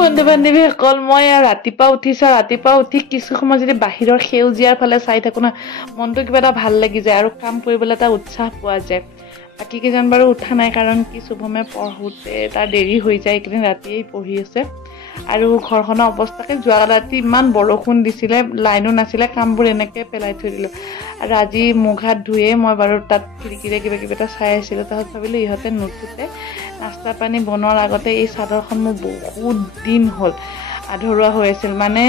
বন্ধু বান্ধৱীসকল মই ৰাতিপুৱা উঠি কিছু সময় যদি বাহিৰৰ সেউজীয়াৰ ফালে চাই থাকো না মনটো কিবা এটা ভাল লাগি যায় আৰু কাম কৰিবলৈ এটা উৎসাহ পোৱা যায় বাকী কেইজন বাৰু উঠা নাই কাৰণ কি শুভমে পঢ়োতে তাৰ দেৰি হৈ যায় এইকেইদিন ৰাতিয়েই পঢ়ি আছে আৰু ঘৰখনৰ অৱস্থাকে যোৱা ৰাতি ইমান বৰষুণ দিছিলে লাইনো নাছিলে কামবোৰ এনেকৈ পেলাই থৈ দিলোঁ আৰু আজি মুখ হাত ধুয়ে মই বাৰু তাত খিৰিকীৰে কিবা এটা চাই আছিলোঁ তাত ভাবিলোঁ ইহঁতে নুঠোতে নাস্তা পানী বনোৱাৰ আগতে এই চাদৰখন মোৰ বহুত দিন হ'ল আধৰুৱা হৈ আছিল মানে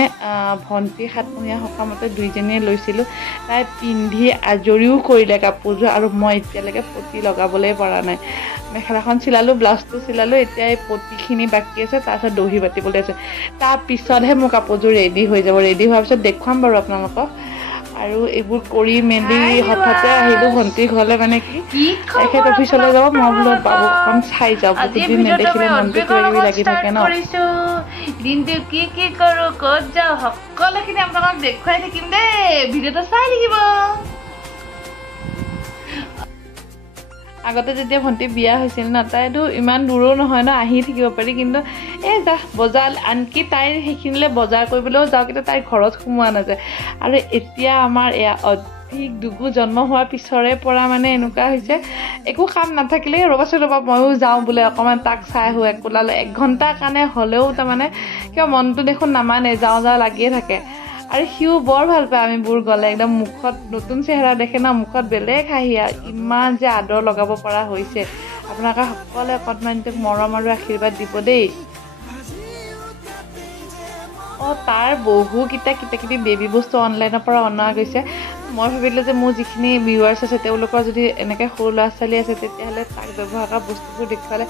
ভণ্টি সাতমহীয়া সকামতে দুইজনীয়ে লৈছিলোঁ তাই পিন্ধি আজৰিও কৰিলে কাপোৰযোৰ আৰু মই এতিয়ালৈকে পতি লগাবলৈ পৰা নাই মেখেলাখন চিলালোঁ ব্লাউজটো চিলালোঁ এতিয়া এই পতিখিনি বাকী আছে তাৰপিছত দহি বাতিবলৈ আছে তাৰপিছতহে মোৰ কাপোৰযোৰ ৰেডি হৈ যাব ৰেডি হোৱাৰ পিছত দেখুৱাম বাৰু আপোনালোকক আৰু এইবোৰ কৰি মেলি হঠাতে আহিলোঁ ভণ্টিৰ ঘৰলৈ মানে কি এখেত অফিচলৈ যাব মই বোলো বাবুখন চাই যাওঁ বহুদিন নেদেখিলে মনটো কিবা লাগি থাকে ন দিনটো কি কি কৰোঁ ক'ত যাওঁ সকলোখিনি আপোনালোকক দেখুৱাই থাকিম দেই ভিডিঅ'টো চাই থাকিব আগতে যেতিয়া ভণ্টি বিয়া হৈছিল ন তাইতো ইমান দূৰো নহয় ন আহি থাকিব পাৰি কিন্তু এই যা বজাৰ আনকি তাইৰ সেইখিনিলৈ বজাৰ কৰিবলৈও যাওঁ কিন্তু তাইৰ ঘৰত সোমোৱা নাযায় আৰু এতিয়া আমাৰ এয়া অধিক দুগু জন্ম হোৱাৰ পিছৰে পৰা মানে এনেকুৱা হৈছে একো কাম নাথাকিলে ৰ'বা ময়ো যাওঁ বোলে অকণমান তাক চাই আহোঁ একোলালৈ 1 ঘণ্টাৰ কাৰণে হ'লেও তাৰমানে কিয় মনটো দেখোন নামানে যাওঁ লাগিয়ে থাকে আৰু সিও বৰ ভাল পায় আমিবোৰ গ'লে একদম মুখত নতুন চেহেৰা দেখে ন মুখত বেলেগ হাঁহি ইমান যে আদৰ লগাব পৰা হৈছে আপোনালোকে সকলোৱে অকণমানটোক মৰম আৰু আশীৰ্বাদ দিব দেই তাৰ বহুকেইটা কিবা বেবী বস্তু অনলাইনৰ পৰা অনা গৈছে মই ভাবিলোঁ যে মোৰ যিখিনি ভিউৱাৰ্ছ আছে তেওঁলোকৰ যদি এনেকৈ সৰু ল'ৰা ছোৱালী আছে তেতিয়াহ'লে তাক ব্যৱহাৰ কৰা বস্তুবোৰ দেখুৱালে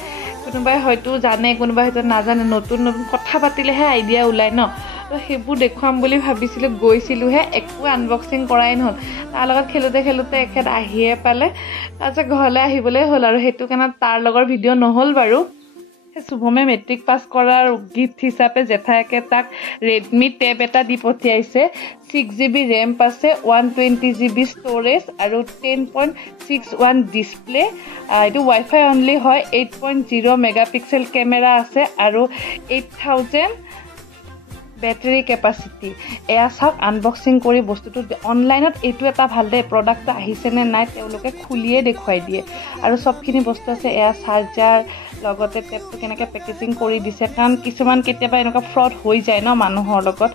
কোনোবাই হয়তো জানে কোনোবাই হয়তো নাজানে নতুন কথা পাতিলেহে আইডিয়া ওলায় ন তো সেইবোৰ দেখুৱাম বুলি ভাবিছিলোঁ গৈছিলোঁহে একো আনবক্সিং কৰাই নহ'ল তাৰ লগত খেলোঁতে এখেত আহিয়ে পালে তাৰপিছত ঘৰলৈ আহিবলৈ হ'ল আৰু সেইটো কাৰণে তাৰ লগৰ ভিডিঅ' নহ'ল বাৰু শুভমে মেট্ৰিক পাছ কৰাৰ গিফ্ট হিচাপে জেঠাইকে তাক ৰেডমি টেব এটা দি পঠিয়াইছে 6GB ৰেম আছে 120GB ষ্ট'ৰেজ আৰু 10.61 ডিছপ্লে এইটো ৱাইফাই অনলি হয় 8.0 মেগাপিক্সেল কেমেৰা আছে আৰু 8000 বেটাৰী কেপাচিটি এয়া চাওক আনবক্সিং কৰি বস্তুটো অনলাইনত এইটো এটা ভাল দে প্ৰডাক্টটো আহিছেনে নাই তেওঁলোকে খুলিয়ে দেখুৱাই দিয়ে আৰু চবখিনি বস্তু আছে এয়া চাৰ্জাৰ লগতে টেপটো কেনেকৈ পেকেজিং কৰি দিছে কাৰণ কিছুমান কেতিয়াবা এনেকুৱা ফ্ৰড হৈ যায় ন মানুহৰ লগত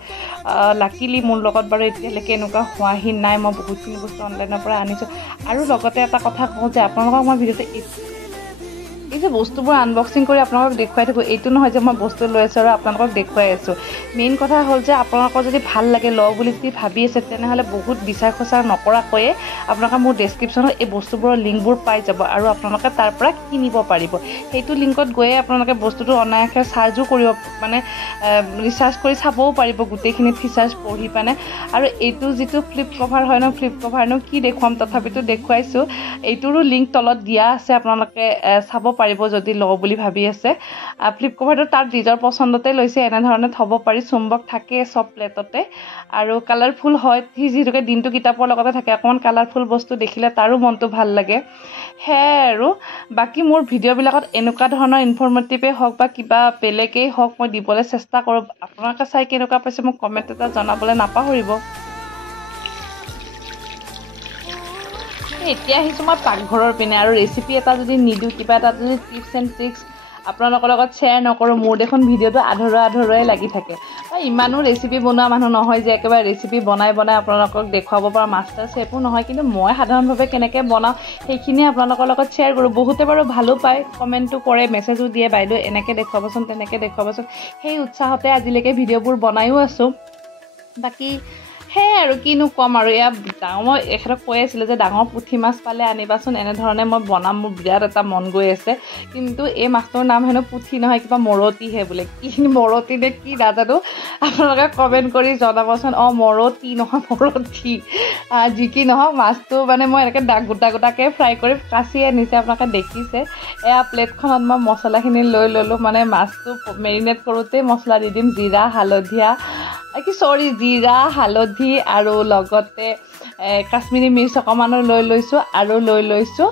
লাকিলি মোৰ লগত বাৰু এতিয়ালৈকে এনেকুৱা হোৱাহি নাই মই বহুতখিনি বস্তু অনলাইনৰ পৰা আনিছোঁ আৰু লগতে এটা কথা কওঁ যে আপোনালোকক মই ভিডিঅ'তে এই যে বস্তুবোৰ আনবক্সিং কৰি আপোনালোকক দেখুৱাই থাকোঁ এইটো নহয় যে মই বস্তু লৈ আছোঁ আৰু আপোনালোকক দেখুৱাই আছোঁ মেইন কথা হ'ল যে আপোনালোকৰ যদি ভাল লাগে লওঁ বুলি যদি ভাবি আছে তেনেহ'লে বহুত বিচাৰ খোচাৰ নকৰাকৈয়ে আপোনালোকে মোৰ ডেছক্ৰিপশ্যনত এই বস্তুবোৰৰ লিংকবোৰ পাই যাব আৰু আপোনালোকে তাৰ পৰা কিনিব পাৰিব সেইটো লিংকত গৈয়ে আপোনালোকে বস্তুটো অনায়াসে চাৰ্জো কৰিব মানে ৰিচাৰ্জ কৰি চাবও পাৰিব গোটেইখিনি ফিচাৰ্ছ পঢ়ি পানে আৰু এইটো যিটো ফ্লিপ কভাৰনো কি দেখুৱাম তথাপিতো দেখুৱাইছোঁ এইটোৰো লিংক তলত দিয়া আছে আপোনালোকে চাব পাৰিব যদি লওঁ বুলি ভাবি আছে ফ্লিপ কভাৰটো তাৰ নিজৰ পচন্দতে লৈছে এনেধৰণে থ'ব পাৰি চুম্বক থাকে চব প্লেটতে আৰু কালাৰফুল হয় সি যিহেতুকে দিনটো কিতাপৰ লগতে থাকে অকণমান কালাৰফুল বস্তু দেখিলে তাৰো মনটো ভাল লাগে সেয়াই আৰু বাকী মোৰ ভিডিঅ'বিলাকত এনেকুৱা ধৰণৰ ইনফৰ্মেটিভেই হওক বা কিবা বেলেগেই হওক মই দিবলৈ চেষ্টা কৰোঁ আপোনালোকে চাই কেনেকুৱা পাইছে মোক কমেণ্ট এটা জনাবলৈ নাপাহৰিব এতিয়া আহিছোঁ মই পাকঘৰৰ পিনে আৰু ৰেচিপি এটা যদি নিদিওঁ কিবা এটা যদি টিপছ এণ্ড ট্ৰিক্স আপোনালোকৰ লগত শ্বেয়াৰ নকৰোঁ মোৰ দেখোন ভিডিঅ'টো আধৰুৱাই লাগি থাকে ইমানো ৰেচিপি বনোৱা মানুহ নহয় যে একেবাৰে ৰেচিপি বনাই আপোনালোকক দেখুৱাব পৰা মাষ্টাৰ চেফো নহয় কিন্তু মই সাধাৰণভাৱে কেনেকৈ বনাওঁ সেইখিনিয়ে আপোনালোকৰ লগত শ্বেয়াৰ কৰোঁ বহুতে বাৰু ভালো পায় কমেণ্টো কৰে মেছেজো দিয়ে বাইদেউ এনেকৈ দেখুৱাবচোন তেনেকৈ দেখুৱাবচোন সেই উৎসাহতে আজিলৈকে ভিডিঅ'বোৰ বনায়ো আছোঁ বাকী সেয়াই আৰু কিনো ক'ম আৰু এয়া মই এখেতক কৈ আছিলোঁ যে ডাঙৰ পুঠি মাছ পালে আনিবাচোন এনেধৰণে মই বনাম মোৰ বিৰাট এটা মন গৈ আছে কিন্তু এই মাছটোৰ নাম হেনো পুঠি নহয় কিবা মৰতিহে বোলে কি মৰতি নে কি নাজানো আপোনালোকে কমেণ্ট কৰি জনাবচোন মৰতি নহয় মৰতি যি কি নহওক মাছটো মানে মই এনেকৈ গোটাকৈ ফ্ৰাই কৰি কাচি আনিছে আপোনালোকে দেখিছে এয়া প্লেটখনত মই মছলাখিনি লৈ ল'লোঁ মানে মাছটো মেৰিনেট কৰোঁতে মছলা দি দিম জিৰা হালধি আৰু লগতে কাশ্মীৰী মিৰ্চ অকণমানো লৈ লৈছোঁ আৰু লৈ লৈছোঁ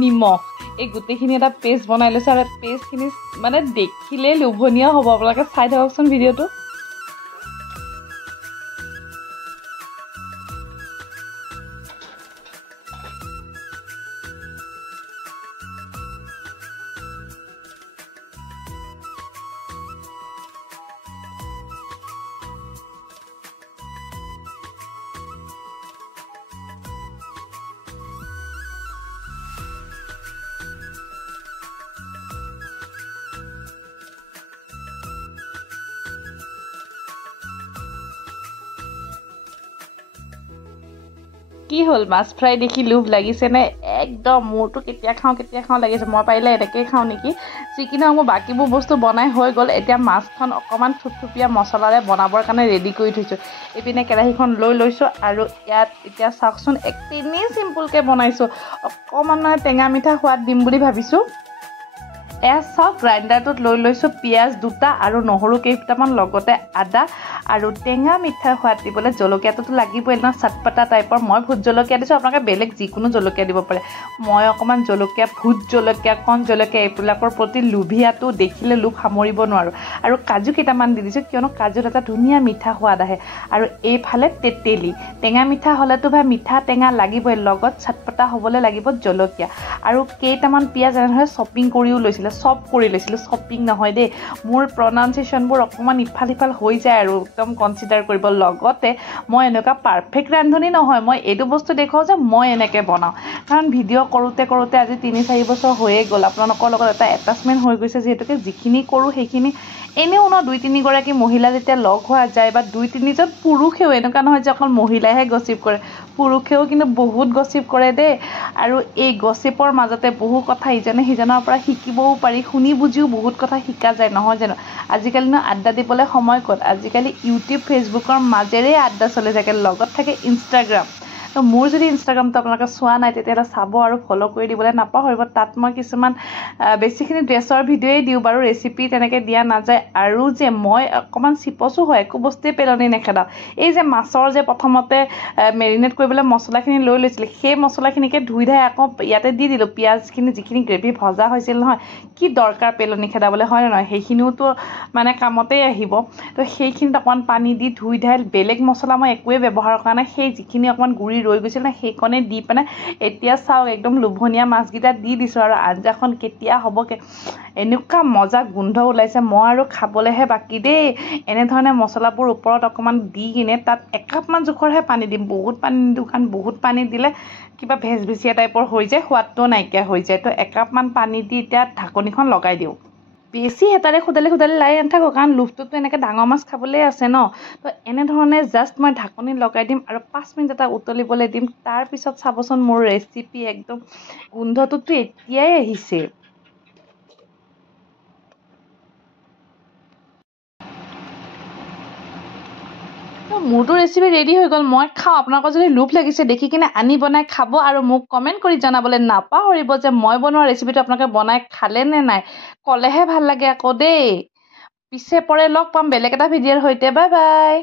নিমখ এই গোটেইখিনি এটা পেষ্ট বনাই লৈছোঁ আৰু পেষ্টখিনি মানে দেখিলেই লোভনীয় হ'ব আপোনালোকে চাই থাককচোন ভিডিঅ'টো কি হ'ল মাছ ফ্ৰাই দেখি লোভ লাগিছেনে একদম মোৰতো কেতিয়া খাওঁ লাগিছে মই পাৰিলে এনেকৈ খাওঁ নেকি যিকি নহওক মোৰ বাকীবোৰ বস্তু বনাই হৈ গ'ল এতিয়া মাছখন অকণমান থুপথুপীয়া মছলাৰে বনাবৰ কাৰণে ৰেডি কৰি থৈছোঁ এইপিনে কেৰাহীখন লৈ লৈছোঁ আৰু ইয়াত এতিয়া চাওকচোন তেনেই চিম্পুলকৈ বনাইছোঁ অকণমান মানে টেঙা মিঠা সোৱাদ দিম বুলি ভাবিছোঁ এয়া চাওক গ্ৰাইণ্ডাৰটোত লৈ লৈছোঁ পিঁয়াজ 2টা আৰু নহৰু কেইটামান লগতে আদা আৰু টেঙা মিঠাৰ সোৱাদ দিবলৈ জলকীয়াটোতো লাগিবই ন চাটপটা টাইপৰ মই ভোট জলকীয়া দিছোঁ আপোনালোকে বেলেগ যিকোনো জলকীয়া দিব পাৰে মই অকণমান জলকীয়া ভোট জলকীয়া কণ জলকীয়া এইবিলাকৰ প্ৰতি লোভিয়াটো দেখিলে লোভ সামৰিব নোৱাৰোঁ আৰু কাজু কেইটামান দি দিছোঁ কিয়নো কাজুত এটা ধুনীয়া মিঠা সোৱাদ আহে আৰু এইফালে তেতেলী টেঙা মিঠা হ'লেতো ভাই মিঠা টেঙা লাগিবই লগত চাটপটা হ'বলৈ লাগিব জলকীয়া আৰু কেইটামান পিঁয়াজ এনেদৰে শ্বপিং কৰিও লৈছিলে চপ কৰি লৈছিলোঁ শ্বপিং নহয় দেই মোৰ প্ৰনাউন্সিয়েশ্যনবোৰ অকণমান ইফাল সিফাল হৈ যায় আৰু একদম কনচিডাৰ কৰিব লগতে মই এনেকুৱা পাৰফেক্ট ৰান্ধনি নহয় মই এইটো বস্তু দেখুৱাওঁ যে মই এনেকৈ বনাওঁ কাৰণ ভিডিঅ' কৰোঁতে আজি 3-4 বছৰ হৈয়ে গ'ল আপোনালোকৰ লগত এটা এটাচমেণ্ট হৈ গৈছে যিহেতুকে যিখিনি কৰোঁ সেইখিনি এনেও ন 2-3 গৰাকী মহিলা যেতিয়া লগ হোৱা যায় বা 2-3জন পুৰুষেও এনেকুৱা নহয় যে অকল মহিলাইহে গচিপ কৰে পুৰুষেও কিন্তু বহুত গচিপ কৰে দেই আৰু এই গচিপৰ মাজতে বহু কথা ইজনে সিজনৰ পৰা শিকিবও পাৰি শুনি বুজিও বহুত কথা শিকা যায় নহয় জানো আজিকালি ন আড্ডা দিবলৈ সময় ক'ত আজিকালি ইউটিউব ফেচবুকৰ মাজেৰে আড্ডা চলি থাকে লগত থাকে ইনষ্টাগ্ৰাম তো মোৰ যদি ইনষ্টাগ্ৰামটো আপোনালোকে চোৱা নাই তেতিয়াহ'লে চাব আৰু ফ'ল' কৰি দিবলৈ নাপাহৰিব তাত মই কিছুমান বেছিখিনি ড্ৰেছৰ ভিডিঅ'ই দিওঁ বাৰু ৰেচিপি তেনেকৈ দিয়া নাযায় আৰু যে মই অকণমান চিপচো হয় একো বস্তুৱে পেলনি নেখেদাওঁ এই যে মাছৰ যে প্ৰথমতে মেৰিনেট কৰিবলৈ মছলাখিনি লৈ লৈছিলে সেই মছলাখিনিকে ধুই ধাই আকৌ ইয়াতে দি দিলোঁ পিঁয়াজখিনি যিখিনি গ্ৰেভি ভজা হৈছিল নহয় কি দৰকাৰ পেলনি খেদাবলৈ হয় নহয় সেইখিনিওতো মানে কামতেই আহিব তো সেইখিনিত অকণমান পানী দি ধুই ধাই বেলেগ মছলা মই একোৱে ব্যৱহাৰ কৰা নাই সেই যিখিনি অকণমান গুড়ি ৰৈ গৈছিল না সেইকণে দি পেলাই এতিয়া চাওক একদম লোভনীয়া মাছকেইটা দি দিছোঁ আৰু আঞ্জাখন কেতিয়া হ'বগৈ এনেকুৱা মজা গোন্ধ ওলাইছে মই আৰু খাবলৈহে বাকী দেই এনেধৰণে মছলাবোৰ ওপৰত অকণমান দি কিনে তাত একাপমান জোখৰহে পানী দিম বহুত পানী নিদিওঁ কাৰণ বহুত পানী দিলে কিবা ভেজভেজীয়া টাইপৰ হৈ যায় সোৱাদটো নাইকিয়া হৈ যায় তো একাপমান পানী দি এতিয়া ঢাকনিখন লগাই দিওঁ বেছি হেতাৰে খুদালি লাই নাথাকোঁ কাৰণ লোভটোতো এনেকৈ ডাঙৰ মাছ খাবলৈ আছে ন তো এনেধৰণে জাষ্ট মই ঢাকনি লগাই দিম আৰু 5 মিনিট এটা উতলিবলৈ দিম তাৰপিছত চাবচোন মোৰ ৰেচিপি একদম গোন্ধটোতো এতিয়াই আহিছে মোৰতো ৰেচিপি ৰেডি হৈ গ'ল মই খাওঁ আপোনালোকৰ যদি লোভ লাগিছে দেখি কিনে আনি বনাই খাব আৰু মোক কমেণ্ট কৰি জনাবলৈ নাপাহৰিব যে মই বনোৱা ৰেচিপিটো আপোনালোকে বনাই খালে নে নাই ক'লেহে ভাল লাগে আকৌ দেই পিছে পৰে লগ পাম বেলেগ এটা ভিডিঅ'ৰ সৈতে বাই বাই